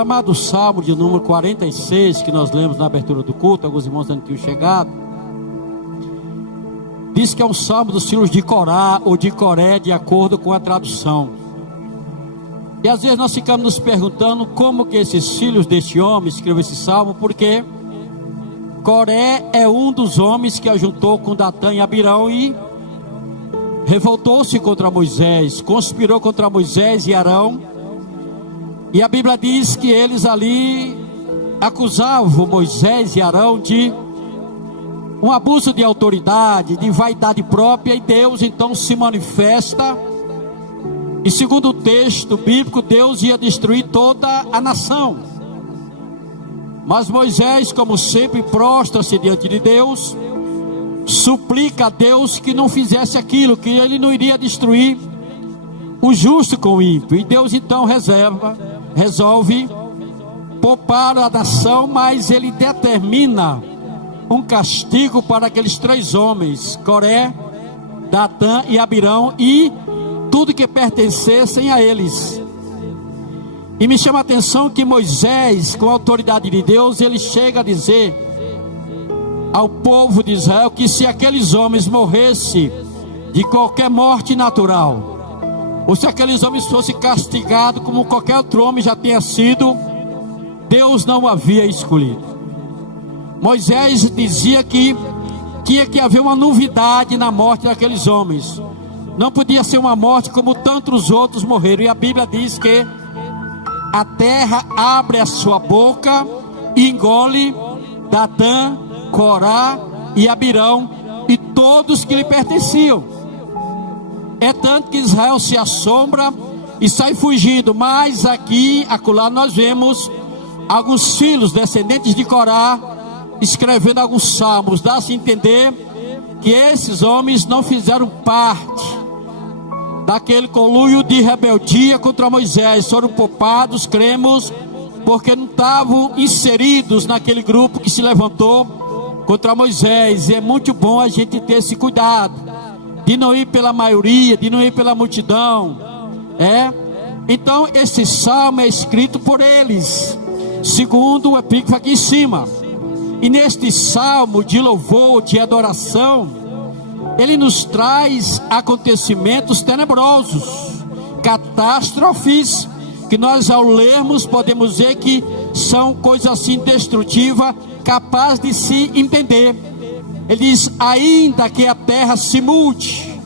amados, o Salmo de número 46, que nós lemos na abertura do culto, alguns irmãos ainda tinham chegado, diz que é um Salmo dos filhos de Corá, ou de Coré, de acordo com a tradução. E às vezes nós ficamos nos perguntando como que esses filhos deste homem escreveu esse Salmo, porque Coré é um dos homens que ajuntou com Datã e Abirão e revoltou-se contra Moisés, conspirou contra Moisés e Arão. E a Bíblia diz que eles ali acusavam Moisés e Arão de um abuso de autoridade, de vaidade própria, e Deus então se manifesta. E segundo o texto bíblico, Deus ia destruir toda a nação. Mas Moisés, como sempre, prostra-se diante de Deus, suplica a Deus que não fizesse aquilo, que ele não iria destruir o justo com o ímpio. E Deus então resolve poupar a nação, mas ele determina um castigo para aqueles três homens, Coré, Datã e Abirão, e tudo que pertencessem a eles. E me chama a atenção que Moisés, com a autoridade de Deus, ele chega a dizer ao povo de Israel que se aqueles homens morressem de qualquer morte natural, ou se aqueles homens fossem castigados como qualquer outro homem já tenha sido, Deus não o havia escolhido. Moisés dizia que tinha que haver uma novidade na morte daqueles homens. Não podia ser uma morte como tantos outros morreram. E a Bíblia diz que a terra abre a sua boca e engole Datã, Corá e Abirão e todos que lhe pertenciam. É tanto que Israel se assombra e sai fugindo. Mas aqui, acolá, nós vemos alguns filhos descendentes de Corá escrevendo alguns salmos. Dá-se a entender que esses homens não fizeram parte daquele conluio de rebeldia contra Moisés. Foram poupados, cremos, porque não estavam inseridos naquele grupo que se levantou contra Moisés. E é muito bom a gente ter esse cuidado de não ir pela maioria, de não ir pela multidão. Então esse salmo é escrito por eles, segundo o epígrafe aqui em cima. E neste salmo de louvor, de adoração, ele nos traz acontecimentos tenebrosos, catástrofes, que nós ao lermos podemos ver que são coisas assim destrutivas, capaz de se entender. Ele diz, ainda que a terra se mude.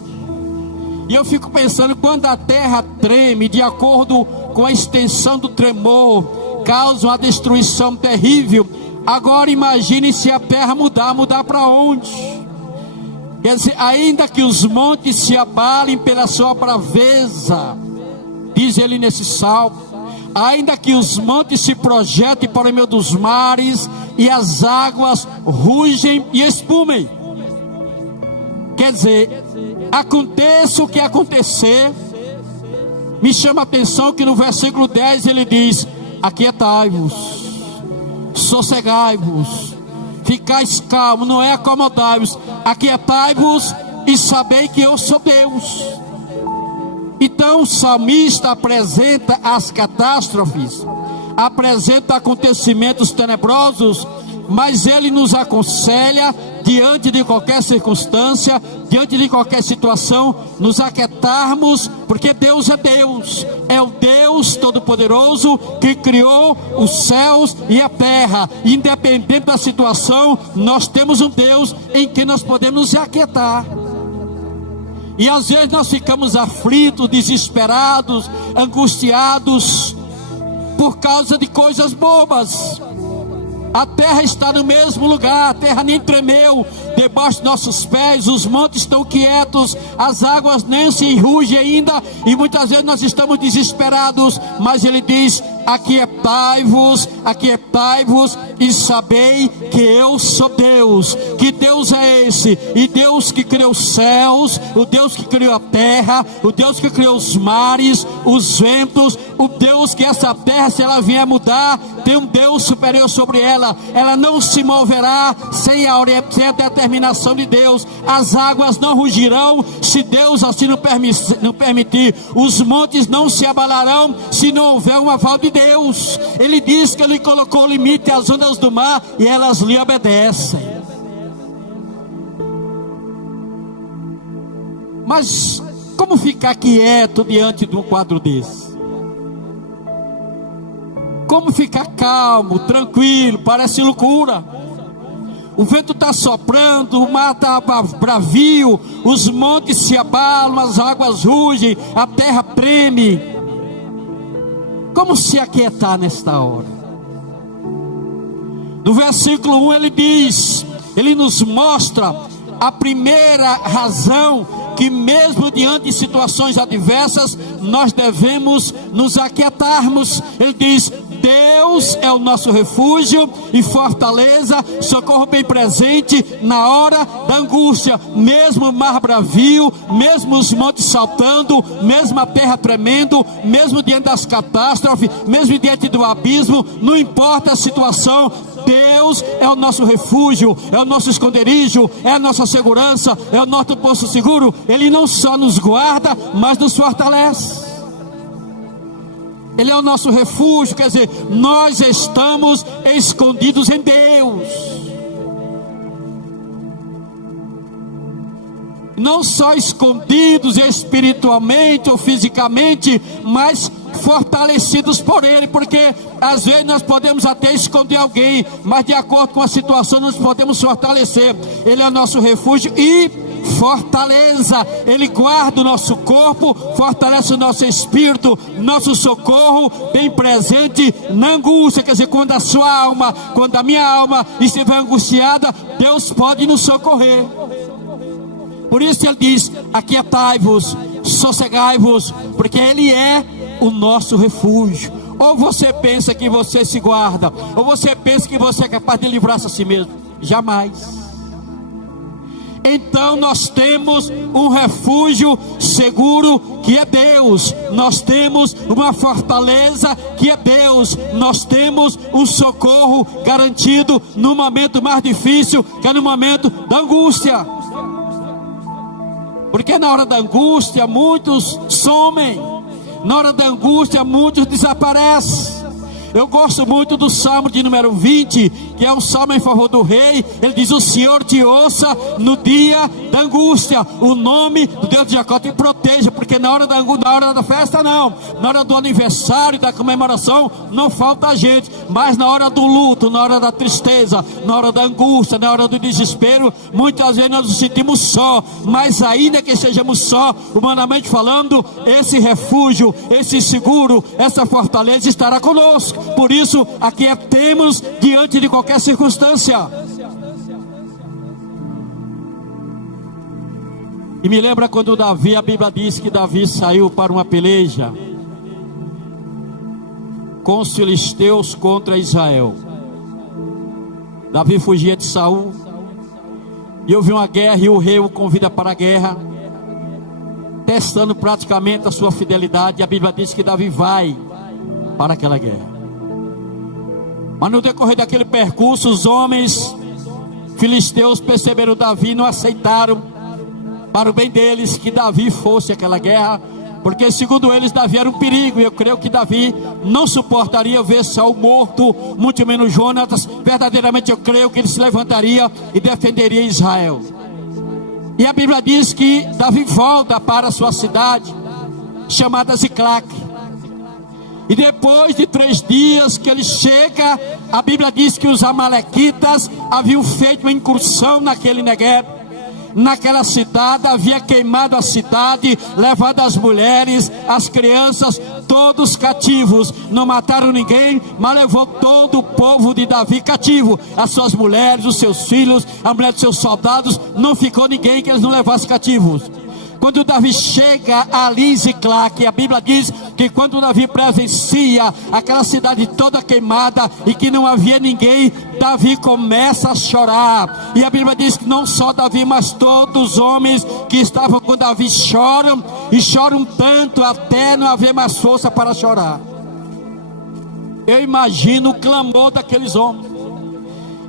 E eu fico pensando, quando a terra treme, de acordo com a extensão do tremor, causa uma destruição terrível. Agora imagine se a terra mudar para onde? Quer dizer, ainda que os montes se abalem pela sua braveza, diz ele nesse salmo, ainda que os montes se projetem para o meio dos mares e as águas rugem e espumem. Quer dizer, aconteça o que acontecer, me chama a atenção que no versículo 10 ele diz, aquietai-vos, sossegai-vos, ficais calmos, não é acomodai-vos, aquietai-vos e sabei que eu sou Deus. Então o salmista apresenta as catástrofes, apresenta acontecimentos tenebrosos, mas ele nos aconselha, diante de qualquer circunstância, diante de qualquer situação, nos aquietarmos, porque Deus é o Deus Todo-Poderoso que criou os céus e a terra. Independente da situação, nós temos um Deus em que nós podemos nos aquietar. E às vezes nós ficamos aflitos, desesperados, angustiados por causa de coisas bobas. A terra está no mesmo lugar, a terra nem tremeu debaixo dos nossos pés, os montes estão quietos, as águas nem se enrugem ainda, e muitas vezes nós estamos desesperados, mas ele diz, aquietai-vos, e sabei que eu sou Deus. Que Deus é esse? E Deus que criou os céus, o Deus que criou a terra, o Deus que criou os mares, os ventos, o Deus que essa terra, se ela vier mudar, tem um Deus superior sobre ela. Ela não se moverá sem a determinação de Deus. As águas não rugirão se Deus assim não permitir. Os montes não se abalarão se não houver um aval de Deus. Ele diz que Ele colocou limite às ondas do mar e elas lhe obedecem. Mas como ficar quieto diante de um quadro desse? Como ficar calmo, tranquilo? Parece loucura. O vento está soprando, o mar está bravio, os montes se abalam, as águas rugem, a terra treme. Como se aquietar nesta hora? No versículo 1 ele diz, ele nos mostra a primeira razão que mesmo diante de situações adversas, nós devemos nos aquietarmos. Ele diz, Deus é o nosso refúgio e fortaleza, socorro bem presente na hora da angústia. Mesmo o mar bravio, mesmo os montes saltando, mesmo a terra tremendo, mesmo diante das catástrofes, mesmo diante do abismo, não importa a situação, Deus é o nosso refúgio, é o nosso esconderijo, é a nossa segurança, é o nosso posto seguro. Ele não só nos guarda, mas nos fortalece. Ele é o nosso refúgio, quer dizer, nós estamos escondidos em Deus. Não só escondidos espiritualmente ou fisicamente, mas fortalecidos por Ele, porque às vezes nós podemos até esconder alguém, mas de acordo com a situação nós podemos fortalecer. Ele é o nosso refúgio e fortaleza. Ele guarda o nosso corpo, fortalece o nosso espírito, nosso socorro bem presente na angústia. Quer dizer, quando a sua alma, quando a minha alma estiver angustiada, Deus pode nos socorrer. Por isso ele diz, aquietai-vos, sossegai-vos, porque Ele é o nosso refúgio. Ou você pensa que você se guarda, ou você pensa que você é capaz de livrar-se a si mesmo. Jamais. Então nós temos um refúgio seguro que é Deus. Nós temos uma fortaleza que é Deus. Nós temos um socorro garantido no momento mais difícil, que é no momento da angústia. Porque na hora da angústia muitos somem. Na hora da angústia muitos desaparecem. Eu gosto muito do Salmo de número 20, que é um salmo em favor do rei. Ele diz, o Senhor te ouça no dia da angústia. O nome do Deus de Jacó te proteja, porque na hora da festa não. Na hora do aniversário, da comemoração, não falta gente. Mas na hora do luto, na hora da tristeza, na hora da angústia, na hora do desespero, muitas vezes nós nos sentimos só. Mas ainda que estejamos só, humanamente falando, esse refúgio, esse seguro, essa fortaleza estará conosco. Por isso, aquietemos diante de qualquer circunstância. E me lembra quando Davi, a Bíblia diz que Davi saiu para uma peleja com os filisteus contra Israel. Davi fugia de Saul, e houve uma guerra e o rei o convida para a guerra, testando praticamente a sua fidelidade. A Bíblia diz que Davi vai para aquela guerra. Mas no decorrer daquele percurso, os homens filisteus perceberam Davi e não aceitaram, para o bem deles, que Davi fosse àquela guerra, porque segundo eles Davi era um perigo. E eu creio que Davi não suportaria ver Saul morto, muito menos Jonatas. Verdadeiramente eu creio que ele se levantaria e defenderia Israel. E a Bíblia diz que Davi volta para a sua cidade, chamada Ziclague. E depois de 3 dias que ele chega, a Bíblia diz que os amalequitas haviam feito uma incursão naquele Negueb. Naquela cidade, havia queimado a cidade, levado as mulheres, as crianças, todos cativos. Não mataram ninguém, mas levou todo o povo de Davi cativo. As suas mulheres, os seus filhos, a mulher dos seus soldados. Não ficou ninguém que eles não levassem cativos. Quando Davi chega ali em Ziclague, a Bíblia diz que quando Davi presencia aquela cidade toda queimada e que não havia ninguém, Davi começa a chorar. E a Bíblia diz que não só Davi, mas todos os homens que estavam com Davi choram, e choram tanto até não haver mais força para chorar. Eu imagino o clamor daqueles homens.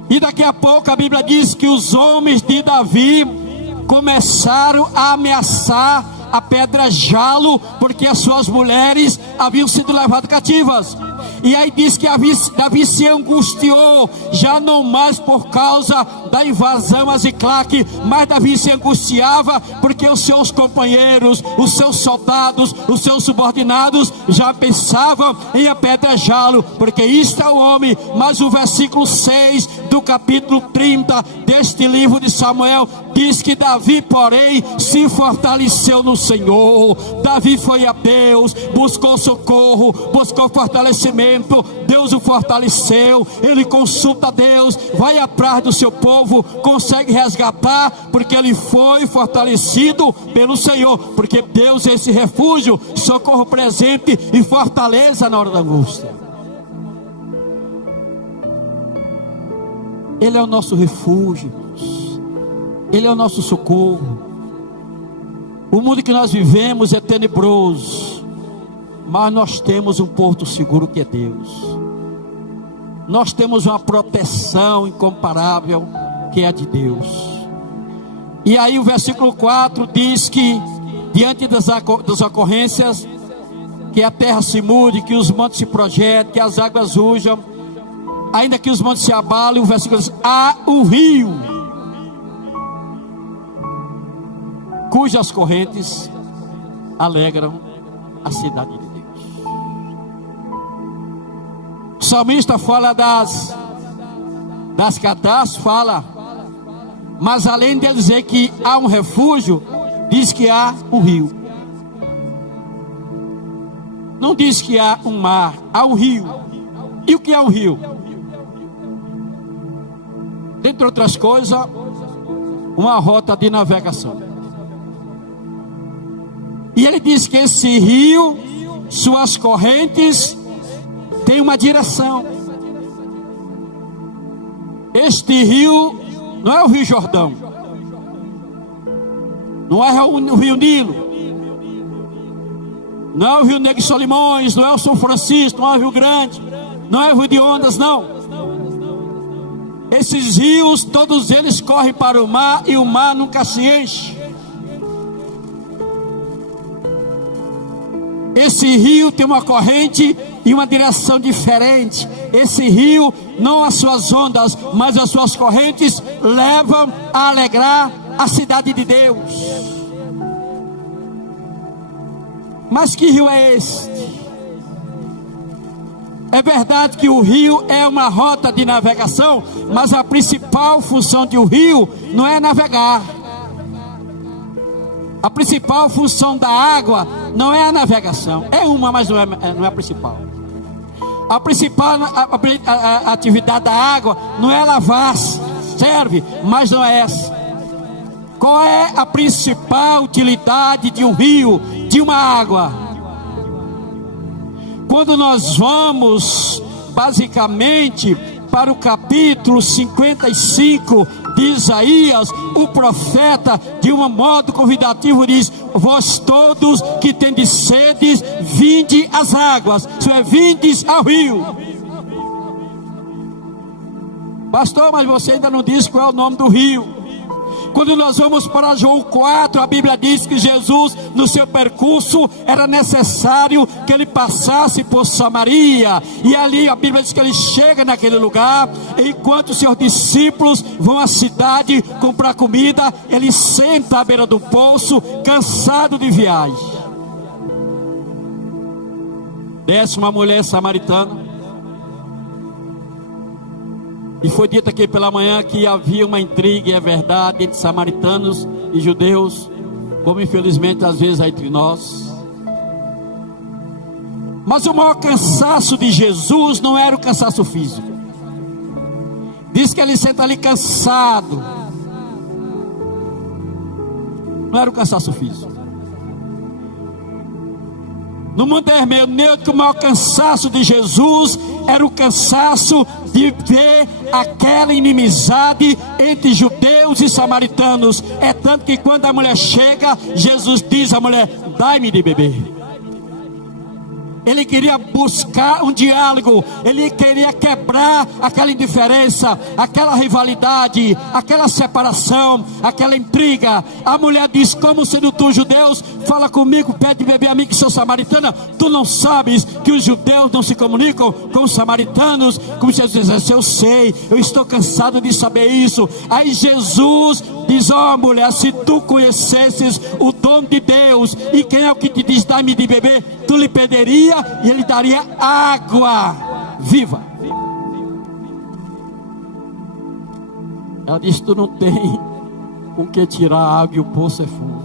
E daqui a pouco a Bíblia diz que os homens de Davi começaram a ameaçar a pedra jalo, porque as suas mulheres haviam sido levadas cativas. E aí diz que Davi se angustiou, já não mais por causa da invasão a Ziclague, mas Davi se angustiava porque os seus companheiros, os seus soldados, os seus subordinados já pensavam em apedrejá-lo, porque isto é o homem. Mas o versículo 6 do capítulo 30 deste livro de Samuel diz que Davi, porém, se fortaleceu no Senhor. Davi foi a Deus, buscou socorro, buscou fortalecimento. Deus o fortaleceu. Ele consulta a Deus, vai atrás do seu povo, consegue resgatar, porque ele foi fortalecido pelo Senhor, porque Deus é esse refúgio, socorro presente e fortaleza na hora da angústia. Ele é o nosso refúgio, Ele é o nosso socorro. O mundo que nós vivemos é tenebroso, mas nós temos um porto seguro que é Deus. Nós temos uma proteção incomparável que é a de Deus. E aí o versículo 4 diz que diante das ocorrências, que a terra se mude, que os montes se projetem, que as águas rujam, ainda que os montes se abalem, o versículo diz: há um rio cujas correntes alegram a cidade de Deus. O salmista fala das catástrofes, mas além de dizer que há um refúgio, diz que há um rio. Não diz que há um mar, há um rio. E o que é um rio? Dentre outras coisas, uma rota de navegação. E ele diz que esse rio, suas correntes, tem uma direção. Este rio não é o Rio Jordão, não é o Rio Nilo, não é o Rio Negro de Solimões, não é o São Francisco, não é o Rio Grande, não é o Rio de Ondas, não. Esses rios, todos eles correm para o mar e o mar nunca se enche. Esse rio tem uma corrente e uma direção diferente. Esse rio, não as suas ondas, mas as suas correntes levam a alegrar a cidade de Deus. Mas que rio é este? É verdade que o rio é uma rota de navegação, mas a principal função de um rio não é navegar. A principal função da água não é a navegação. É uma, mas não é a principal. A principal atividade da água não é lavar-se. Serve, mas não é essa. Qual é a principal utilidade de um rio, de uma água? Quando nós vamos, basicamente, para o capítulo 55 de Isaías, o profeta, de um modo convidativo, diz: vós todos que tendes sede, vinde às águas, isso é, vindes ao rio. Pastor, mas você ainda não disse qual é o nome do rio. Quando nós vamos para João 4, a Bíblia diz que Jesus, no seu percurso, era necessário que ele passasse por Samaria. E ali a Bíblia diz que ele chega naquele lugar, enquanto os seus discípulos vão à cidade comprar comida, ele senta à beira do poço, cansado de viagem. Desce uma mulher samaritana. E foi dito aqui pela manhã que havia uma intriga, e é verdade, entre samaritanos e judeus, como infelizmente às vezes há entre nós. Mas o maior cansaço de Jesus não era o cansaço físico. Diz que ele senta ali cansado. Não era o cansaço físico. No mundo hermenêutico, o maior cansaço de Jesus era o cansaço de ver aquela inimizade entre judeus e samaritanos. É tanto que quando a mulher chega, Jesus diz à mulher: dai-me de beber. Ele queria buscar um diálogo, ele queria quebrar aquela indiferença, aquela rivalidade, aquela separação, aquela intriga. A mulher diz: como sendo tu judeus, fala comigo, pede beber a mim que sou samaritana. Tu não sabes que os judeus não se comunicam com os samaritanos? Como Jesus diz: eu sei, eu estou cansado de saber isso. Aí Jesus diz: ó mulher, se tu conhecesses o dom de Deus, e quem é o que te diz dá-me de beber, tu lhe pediria e ele daria água viva. Ela disse: tu não tem com que tirar a água e o poço é fundo.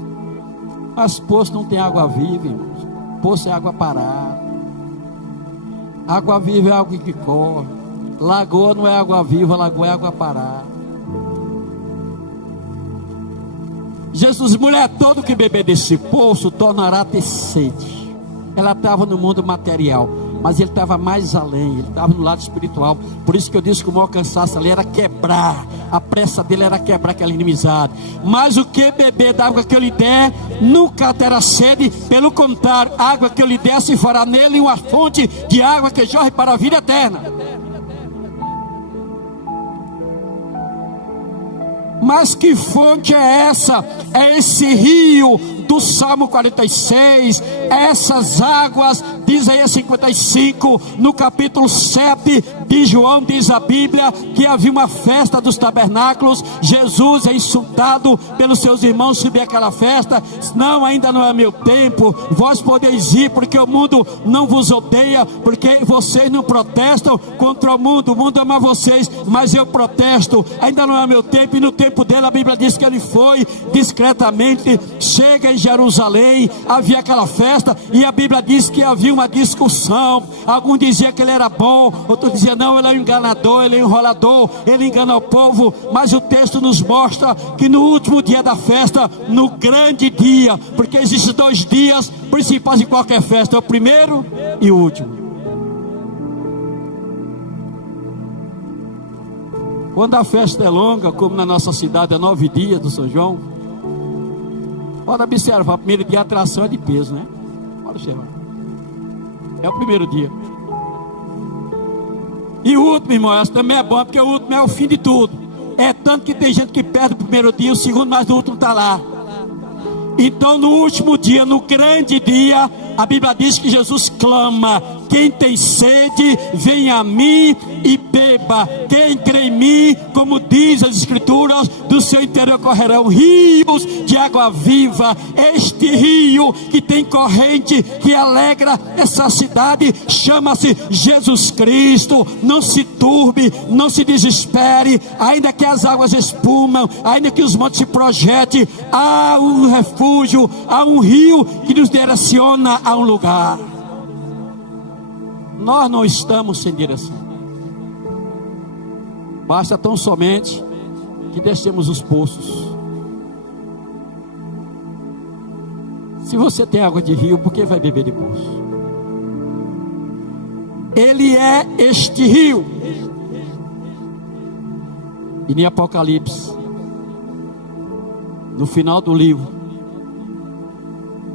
Mas poço não tem água viva, irmãos. Poço é água parada. Água viva é água que corre. Lagoa não é água viva, lagoa é água parada. Jesus: mulher, todo que beber desse poço tornará a ter sede. Ela estava no mundo material, mas ele estava mais além, ele estava no lado espiritual. Por isso que eu disse que o maior cansaço ali era quebrar, a pressa dele era quebrar aquela inimizade. Mas o que beber da água que eu lhe der, nunca terá sede. Pelo contrário, a água que eu lhe der se fará nele uma fonte de água que jorre para a vida eterna. Mas que fonte é essa? É esse rio do Salmo 46, essas águas de Isaías 55, no capítulo 7 de João diz a Bíblia que havia uma festa dos tabernáculos. Jesus é insultado pelos seus irmãos subir aquela festa. Não, ainda não é meu tempo, vós podeis ir, porque o mundo não vos odeia, porque vocês não protestam contra o mundo ama vocês, mas eu protesto, ainda não é meu tempo. E no tempo dele a Bíblia diz que ele foi discretamente, chega em Jerusalém, havia aquela festa, e a Bíblia diz que havia uma discussão. Alguns diziam que ele era bom, outros diziam não, ele é um enganador, ele é um enrolador, ele engana o povo. Mas o texto nos mostra que no último dia da festa, no grande dia, porque existem 2 dias principais de qualquer festa, o primeiro e o último. Quando a festa é longa, como na nossa cidade é 9 dias do São João, pode observar, o primeiro dia a atração é de peso, né? Pode observar, é o primeiro dia. E o último, irmão, essa também é bom, porque o último é o fim de tudo. É tanto que tem gente que perde o primeiro dia, o segundo, mas o último está lá. Então no último dia, no grande dia, a Bíblia diz que Jesus clama: quem tem sede, venha a mim e beba. Quem crê em mim, como diz as Escrituras, do seu interior correrão rios de água viva. Este rio que tem corrente, que alegra essa cidade, chama-se Jesus Cristo. Não se turbe, não se desespere, ainda que as águas espumam, ainda que os montes se projetem, há um refúgio, há um rio que nos direciona a um lugar. Nós não estamos sem direção. Basta tão somente que descemos os poços. Se você tem água de rio, por que vai beber de poço? Ele é este rio. E em Apocalipse, no final do livro,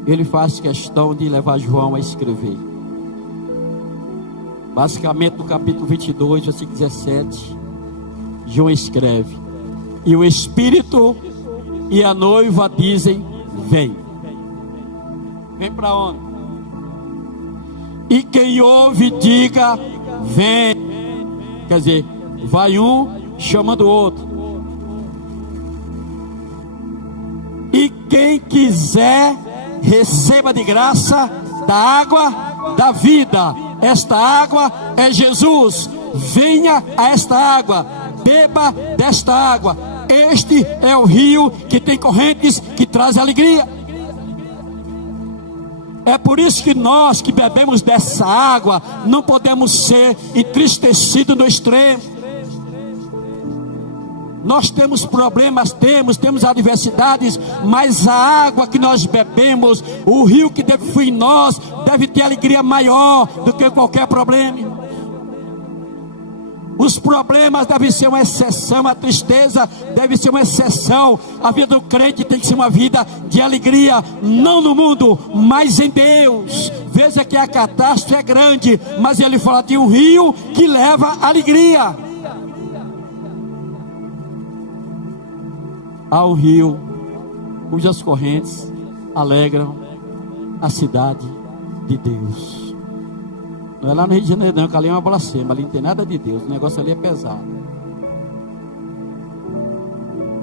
ele faz questão de levar João a escrever. Basicamente no capítulo 22, versículo 17, João escreve: e o Espírito e a noiva dizem: vem. Vem para onde? E quem ouve diga: vem. Quer dizer, vai um chamando o outro. E quem quiser, receba de graça da água da vida. Esta água é Jesus. Venha a esta água, beba desta água. Este é o rio que tem correntes que traz alegria. É por isso que nós que bebemos dessa água não podemos ser entristecidos no extremo. Nós temos problemas, temos adversidades, mas a água que nós bebemos, o rio que deve fluir em nós, deve ter alegria maior do que qualquer problema. Os problemas devem ser uma exceção, a tristeza deve ser uma exceção. A vida do crente tem que ser uma vida de alegria, não no mundo, mas em Deus. Veja que a catástrofe é grande, mas ele fala de um rio que leva alegria. Há um rio cujas correntes alegram a cidade de Deus. Não é lá no Rio de Janeiro não, que ali é uma blasfêmia, ali não tem nada de Deus, o negócio ali é pesado.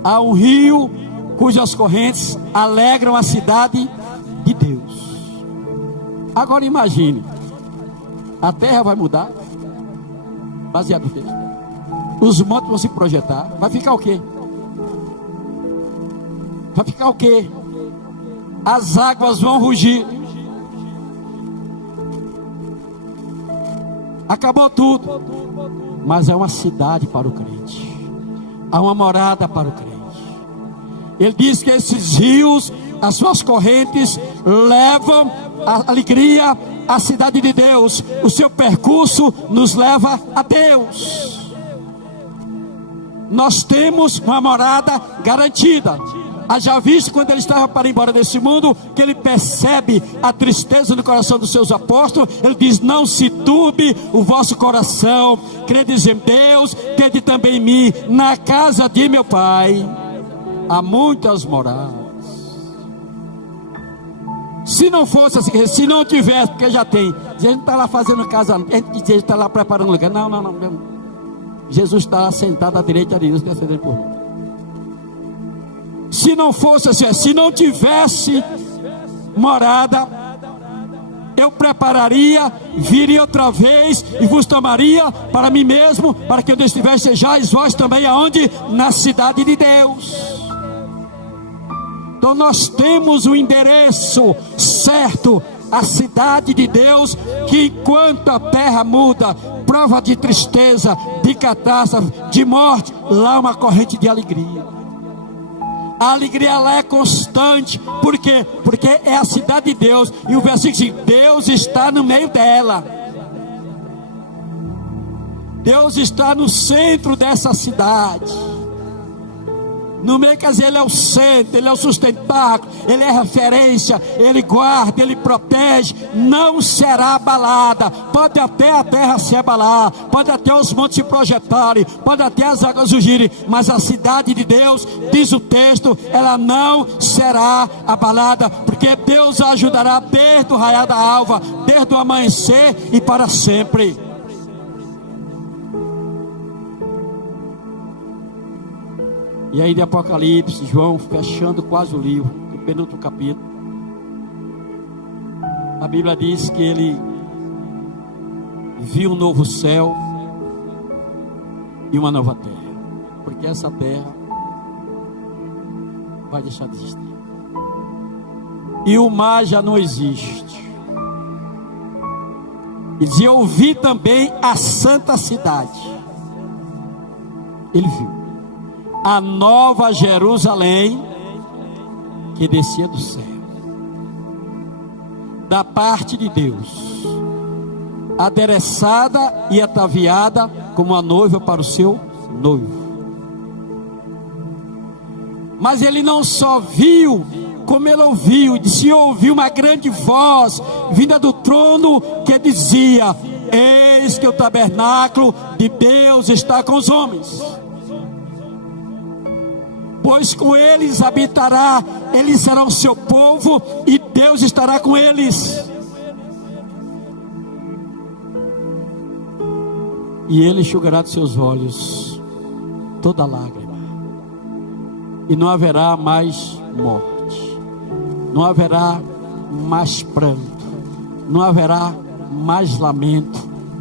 Há um rio cujas correntes alegram a cidade de Deus. Agora imagine, a terra vai mudar, baseado no texto. Os montes vão se projetar, vai ficar o quê? Vai ficar o quê? As águas vão rugir. Acabou tudo. Mas é uma cidade para o crente. Há uma morada para o crente. Ele diz que esses rios, as suas correntes, levam a alegria à cidade de Deus. O seu percurso nos leva a Deus. Nós temos uma morada garantida. Haja visto quando ele estava para ir embora desse mundo, que ele percebe a tristeza no coração dos seus apóstolos. Ele diz: não se turbe o vosso coração, credes em Deus, crede também em mim. Na casa de meu pai há muitas moradas. Se não fosse assim, se não tivesse, porque já tem, a gente está lá fazendo casa, a gente está lá preparando lugar. Não, Jesus está sentado à direita de Deus, intercedendo por nós. Se não fosse assim, se não tivesse morada, eu prepararia, viria outra vez e vos tomaria para mim mesmo, para que onde estiver sejais vós também aonde? Na cidade de Deus. Então nós temos o endereço certo, a cidade de Deus, que enquanto a terra muda, prova de tristeza, de catástrofe, de morte, lá uma corrente de alegria. A alegria ela é constante. Por quê? Porque é a cidade de Deus. E o versículo diz: Deus está no meio dela. Deus está no centro dessa cidade. No meio, quer dizer, Ele é o centro, Ele é o sustentáculo, Ele é a referência, Ele guarda, Ele protege, não será abalada. Pode até a terra se abalar, pode até os montes se projetarem, pode até as águas surgirem, mas a cidade de Deus, diz o texto, ela não será abalada, porque Deus a ajudará desde o raiar da alva, desde o amanhecer e para sempre. E aí de Apocalipse, João fechando quase o livro, o penúltimo capítulo, a Bíblia diz que ele viu um novo céu e uma nova terra, porque essa terra vai deixar de existir, e o mar já não existe. E dizia: eu vi também a santa cidade. Ele viu a nova Jerusalém, que descia do céu, da parte de Deus, adereçada e ataviada como a noiva para o seu noivo. Mas ele não só viu, como ele ouviu, disse: ouviu uma grande voz vinda do trono que dizia: eis que o tabernáculo de Deus está com os homens, pois com eles habitará, eles serão seu povo e Deus estará com eles. E ele enxugará de seus olhos toda lágrima, e não haverá mais morte, não haverá mais pranto, não haverá mais lamento,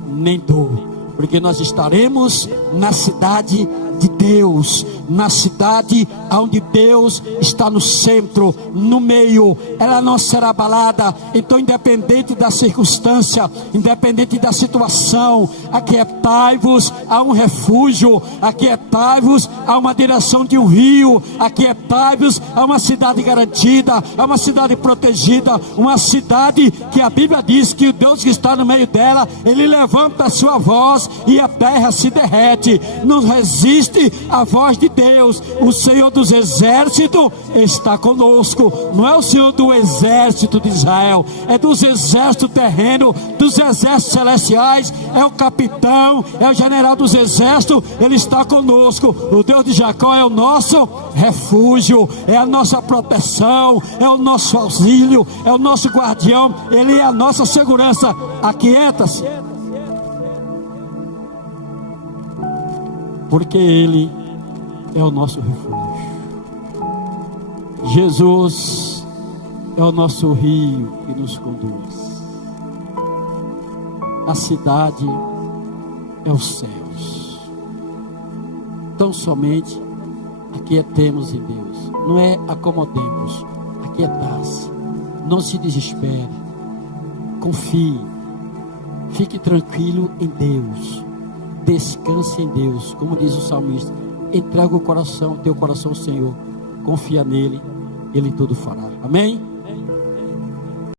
nem dor, porque nós estaremos na cidade de Deus, na cidade onde Deus está no centro, no meio. Ela não será abalada. Então, independente da circunstância, independente da situação, aquietai-vos a um refúgio, aquietai-vos a uma direção de um rio, aquietai-vos a uma cidade garantida, a uma cidade protegida, uma cidade que a Bíblia diz que o Deus que está no meio dela, Ele levanta a sua voz e a terra se derrete. Não resiste a voz de Deus. Deus, o Senhor dos exércitos está conosco. Não é o Senhor do exército de Israel, é dos exércitos terrenos, dos exércitos celestiais. É o capitão, é o general dos exércitos. Ele está conosco. O Deus de Jacó é o nosso refúgio, é a nossa proteção, é o nosso auxílio, é o nosso guardião. Ele é a nossa segurança. Aquieta-se, porque Ele é o nosso refúgio. Jesus é o nosso rio que nos conduz. A cidade é os céus. Tão somente aquietemos em Deus. Não é acomodemos, aquietar-se. Não se desespere. Confie. Fique tranquilo em Deus. Descanse em Deus. Como diz o salmista, entrega o coração, teu coração ao Senhor. Confia nele, Ele tudo fará. Amém?